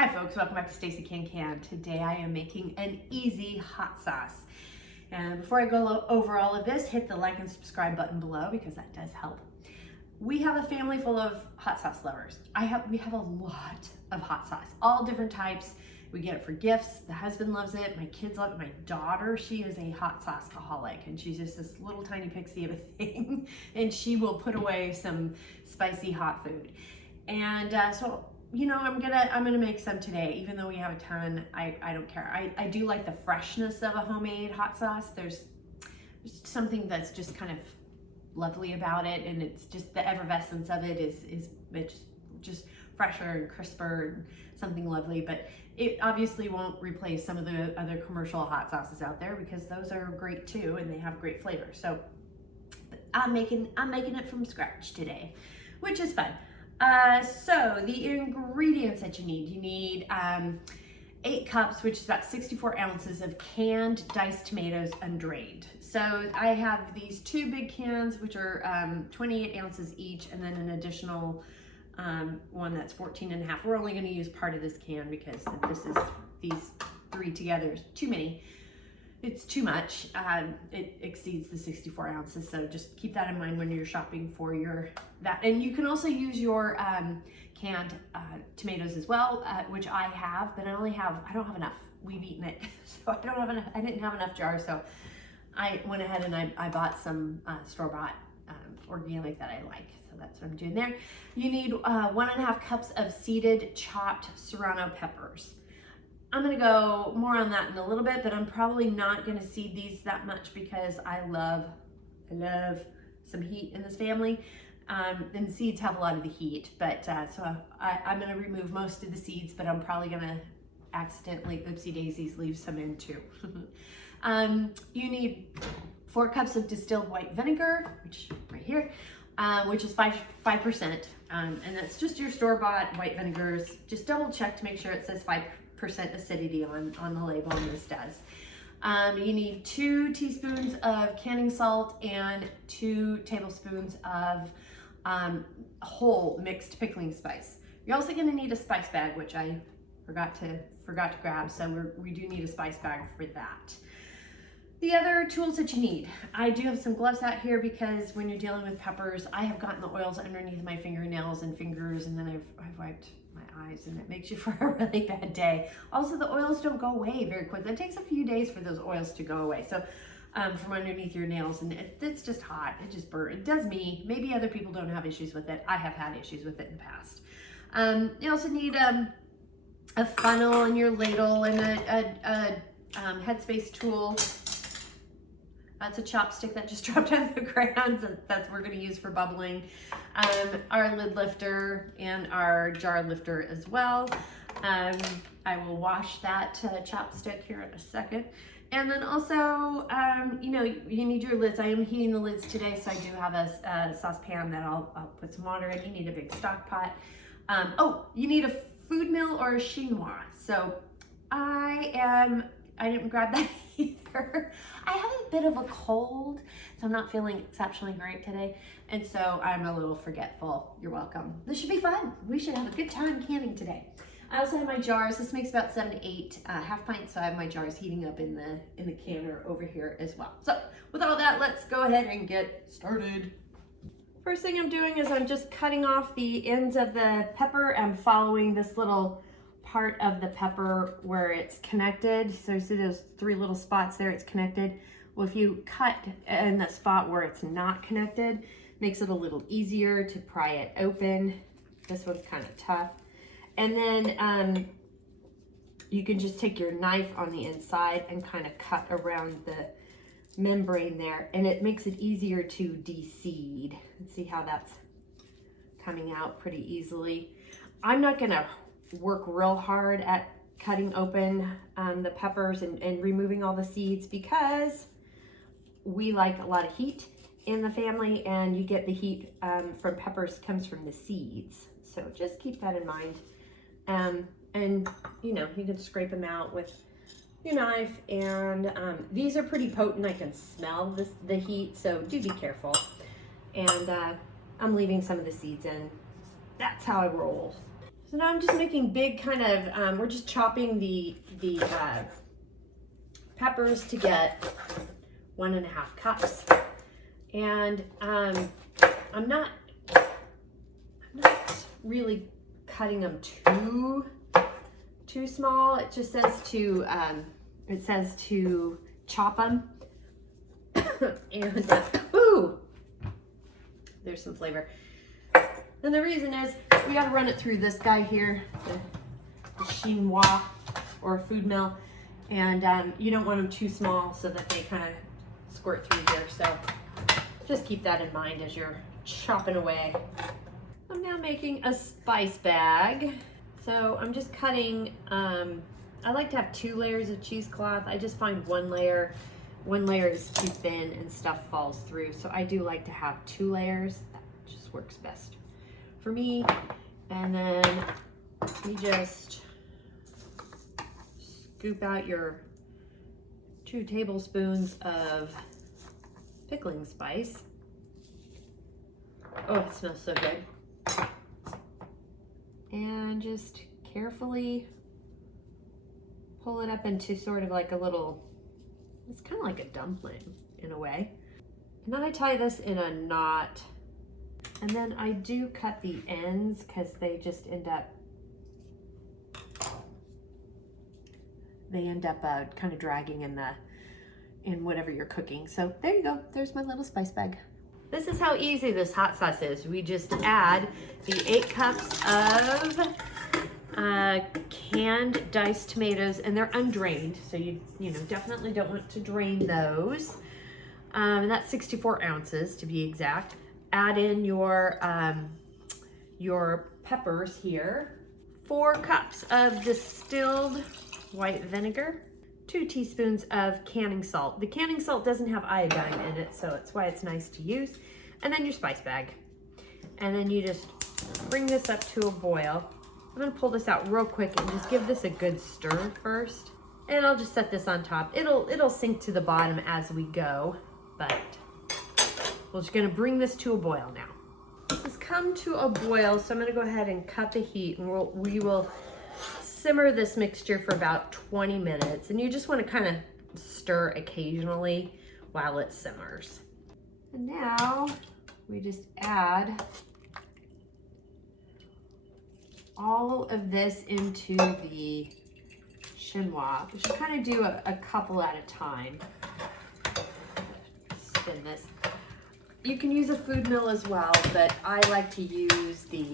Hi folks, welcome back to Stacey Can. Today I am making an easy hot sauce. And before I go over all of this, hit the like and subscribe button below because that does help. We have a family full of hot sauce lovers. We have a lot of hot sauce, all different types. We get it for gifts. The husband loves it. My kids love it. My daughter, she is a hot sauceaholic, and she's just this little tiny pixie of a thing. And she will put away some spicy hot food. And so, you know, I'm gonna make some today. Even though we have a ton, I don't care. I do like the freshness of a homemade hot sauce. There's something that's just kind of lovely about it, and it's just the effervescence of it is it's just fresher and crisper and something lovely. But it obviously won't replace some of the other commercial hot sauces out there because those are great too, and they have great flavor. So I'm making it from scratch today, which is fun. So the ingredients that you need 8 cups, which is about 64 ounces of canned diced tomatoes, undrained. So I have these 2 big cans, which are 28 ounces each, and then an additional one that's 14.5. We're only going to use part of this can because these 3 together is too many. It's too much. It exceeds the 64 ounces, so just keep that in mind when you're shopping for that. And you can also use your canned tomatoes as well, which I have, but I don't have enough. We've eaten it, so I don't have enough. I didn't have enough jars, so I went ahead and I bought some store-bought organic that I like. So that's what I'm doing there. You need 1.5 cups of seeded chopped Serrano peppers. I'm gonna go more on that in a little bit, but I'm probably not gonna seed these that much because I love some heat in this family. And seeds have a lot of the heat, but so I'm gonna remove most of the seeds, but I'm probably gonna accidentally, oopsie daisies, leave some in too. You need 4 cups of distilled white vinegar, which right here, which is 5%, and that's just your store-bought white vinegars. Just double check to make sure it says 5% acidity on the label, and this does. You need 2 teaspoons of canning salt and 2 tablespoons of whole mixed pickling spice. You're also going to need a spice bag, which I forgot to grab, so we do need a spice bag for that. The other tools that you need, I do have some gloves out here because when you're dealing with peppers, I have gotten the oils underneath my fingernails and fingers, and then I've wiped my eyes, and it makes you for a really bad day. Also, the oils don't go away very quickly. It takes a few days for those oils to go away. So from underneath your nails, and it's just hot. It just burns. It does me. Maybe other people don't have issues with it. I have had issues with it in the past. You also need a funnel and your ladle and a Headspace tool. That's a chopstick that just dropped on the ground. That's what we're going to use for bubbling. Our lid lifter and our jar lifter as well. I will wash that chopstick here in a second. And then also, you know, you need your lids. I am heating the lids today, so I do have a saucepan that I'll put some water in. You need a big stock pot. Oh, you need a food mill or a Chinois. So I didn't grab that either. I have a bit of a cold, so I'm not feeling exceptionally great today. And so I'm a little forgetful. You're welcome. This should be fun. We should have a good time canning today. I also have my jars. This makes about 7 to 8 half pints, so I have my jars heating up in the canner over here as well. So with all that, let's go ahead and get started. First thing I'm doing is I'm just cutting off the ends of the pepper. I'm following this little part of the pepper where it's connected. So you see those 3 little spots there, it's connected. Well, if you cut in the spot where it's not connected, makes it a little easier to pry it open. This one's kind of tough. And then you can just take your knife on the inside and kind of cut around the membrane there, and it makes it easier to de-seed. Let's see how that's coming out pretty easily. I'm not gonna work real hard at cutting open the peppers and removing all the seeds because we like a lot of heat in the family, and you get the heat from peppers comes from the seeds. So just keep that in mind. And you know, you can scrape them out with your knife, and these are pretty potent. I can smell the heat, so do be careful. And I'm leaving some of the seeds in. That's how I roll. So now I'm just making big kind of, we're just chopping the peppers to get 1.5 cups. And I'm not really cutting them too small. It just says to chop them. And ooh, there's some flavor. And the reason is we got to run it through this guy here, the Chinois or food mill, and you don't want them too small so that they kind of squirt through here. So just keep that in mind as you're chopping away. I'm now making a spice bag. So I'm just cutting, I like to have 2 layers of cheesecloth. I just find one layer is too thin and stuff falls through. So I do like to have 2 layers. That just works best for me. And then you just scoop out your 2 tablespoons of pickling spice. Oh, it smells so good. And just carefully pull it up into sort of like a little, it's kind of like a dumpling in a way. And then I tie this in a knot. And then I do cut the ends because they just end up kind of dragging in whatever you're cooking. So there you go, there's my little spice bag. This is how easy this hot sauce is. We just add the 8 cups of canned diced tomatoes, and they're undrained, so you definitely don't want to drain those. And that's 64 ounces to be exact. Add in your peppers here. 4 cups of distilled white vinegar. 2 teaspoons of canning salt. The canning salt doesn't have iodine in it, so it's why it's nice to use. And then your spice bag. And then you just bring this up to a boil. I'm gonna pull this out real quick and just give this a good stir first. And I'll just set this on top. It'll sink to the bottom as we go, but we're just gonna bring this to a boil now. This has come to a boil, so I'm gonna go ahead and cut the heat, and we will simmer this mixture for about 20 minutes, and you just want to kind of stir occasionally while it simmers. And now we just add all of this into the Chinois. We should kind of do a couple at a time. Spin this. You can use a food mill as well, but I like to use the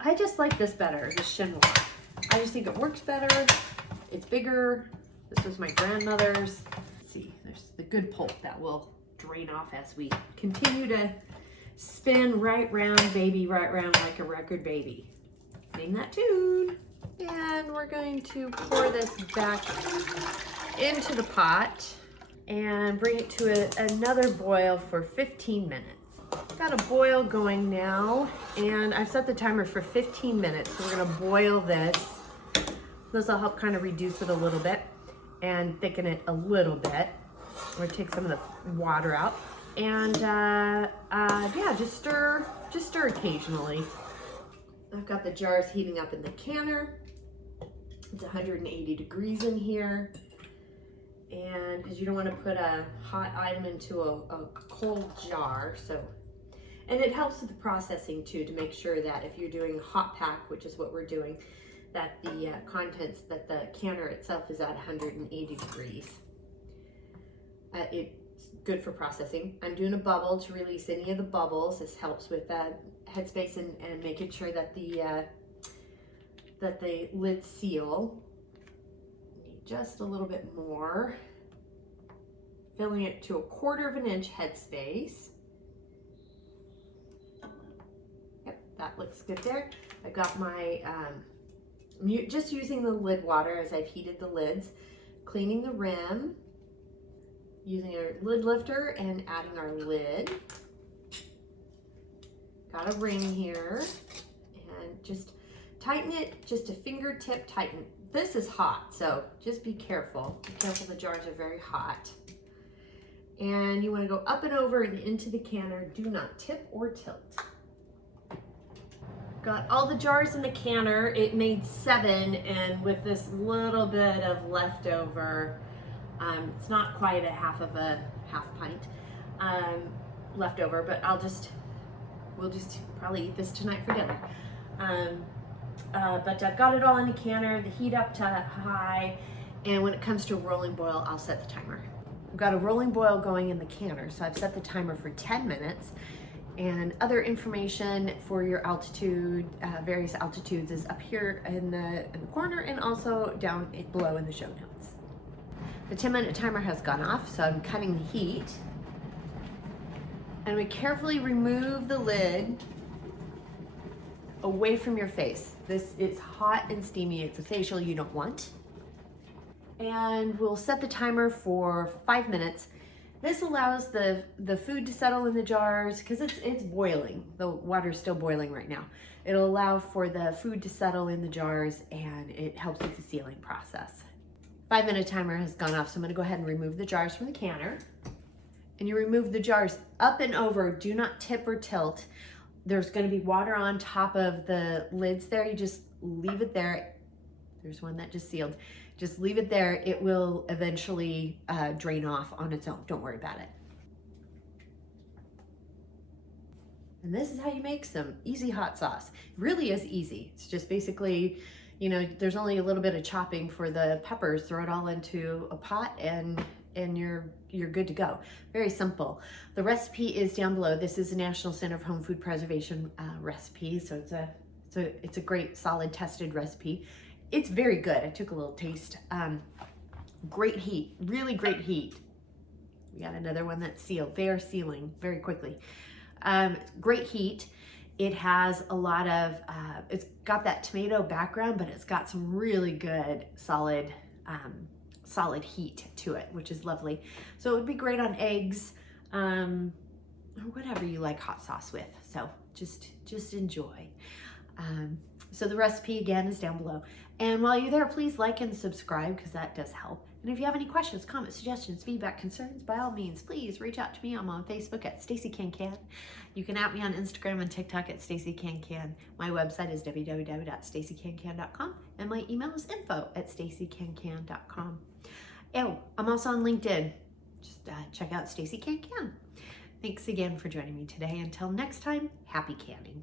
I just like this better, the Chinois. I just think it works better. It's bigger. This was my grandmother's. Let's see, there's the good pulp that will drain off as we continue to spin right round, baby, right round like a record baby. Name that tune. And we're going to pour this back into the pot and bring it to another boil for 15 minutes. Got a boil going now, and I've set the timer for 15 minutes. So we're gonna boil this. This will help kind of reduce it a little bit and thicken it a little bit. We're gonna take some of the water out, and yeah, just stir occasionally. I've got the jars heating up in the canner. It's 180 degrees in here. And because you don't want to put a hot item into a cold jar, so, and it helps with the processing too, to make sure that if you're doing hot pack, which is what we're doing, that the contents, that the canner itself is at 180 degrees. It's good for processing. I'm doing a bubble to release any of the bubbles. This helps with Headspace and making sure that the lids seal. Just a little bit more, filling it to 1/4 inch Headspace. Yep, that looks good there. I've got my, just using the lid water as I've heated the lids, cleaning the rim, using our lid lifter and adding our lid. Got a ring here, and just tighten it, just a fingertip tighten. This is hot, so just be careful. Be careful, the jars are very hot. And you want to go up and over and into the canner. Do not tip or tilt. Got all the jars in the canner. It made 7, and with this little bit of leftover, it's not quite a half pint leftover, but we'll just probably eat this tonight for dinner. But I've got it all in the canner, the heat up to high, and when it comes to rolling boil, I'll set the timer. I've got a rolling boil going in the canner, so I've set the timer for 10 minutes. And other information for your altitude, various altitudes, is up here in the corner and also down below in the show notes. The 10-minute timer has gone off, so I'm cutting the heat. And we carefully remove the lid away from your face. This is hot and steamy. It's a facial you don't want. And we'll set the timer for 5 minutes. This allows the food to settle in the jars because it's boiling. The water's still boiling right now. It'll allow for the food to settle in the jars, and it helps with the sealing process. 5-minute timer has gone off, so I'm gonna go ahead and remove the jars from the canner. And you remove the jars up and over. Do not tip or tilt. There's gonna be water on top of the lids there. You just leave it there. There's one that just sealed. Just leave it there. It will eventually drain off on its own. Don't worry about it. And this is how you make some easy hot sauce. It really is easy. It's just basically, you know, there's only a little bit of chopping for the peppers. Throw it all into a pot and you're good to go. Very simple. The recipe is down below. This is the National Center for Home Food Preservation recipe. So it's a great, solid, tested recipe. It's very good. I took a little taste. Great heat, really great heat. We got another one that's sealed. They are sealing very quickly. Great heat. It has a lot of, it's got that tomato background, but it's got some really good, solid heat to it, which is lovely. So it would be great on eggs, or whatever you like hot sauce with. So just enjoy. So the recipe again is down below. And while you're there, please like and subscribe because that does help. And if you have any questions, comments, suggestions, feedback, concerns, by all means, please reach out to me. I'm on Facebook at Stacey Can. You can at me on Instagram and TikTok at Stacey Can. My website is www.staceycancan.com and my email is info@staceycancan.com. Oh, I'm also on LinkedIn. Just check out Stacey Can. Thanks again for joining me today. Until next time, happy canning.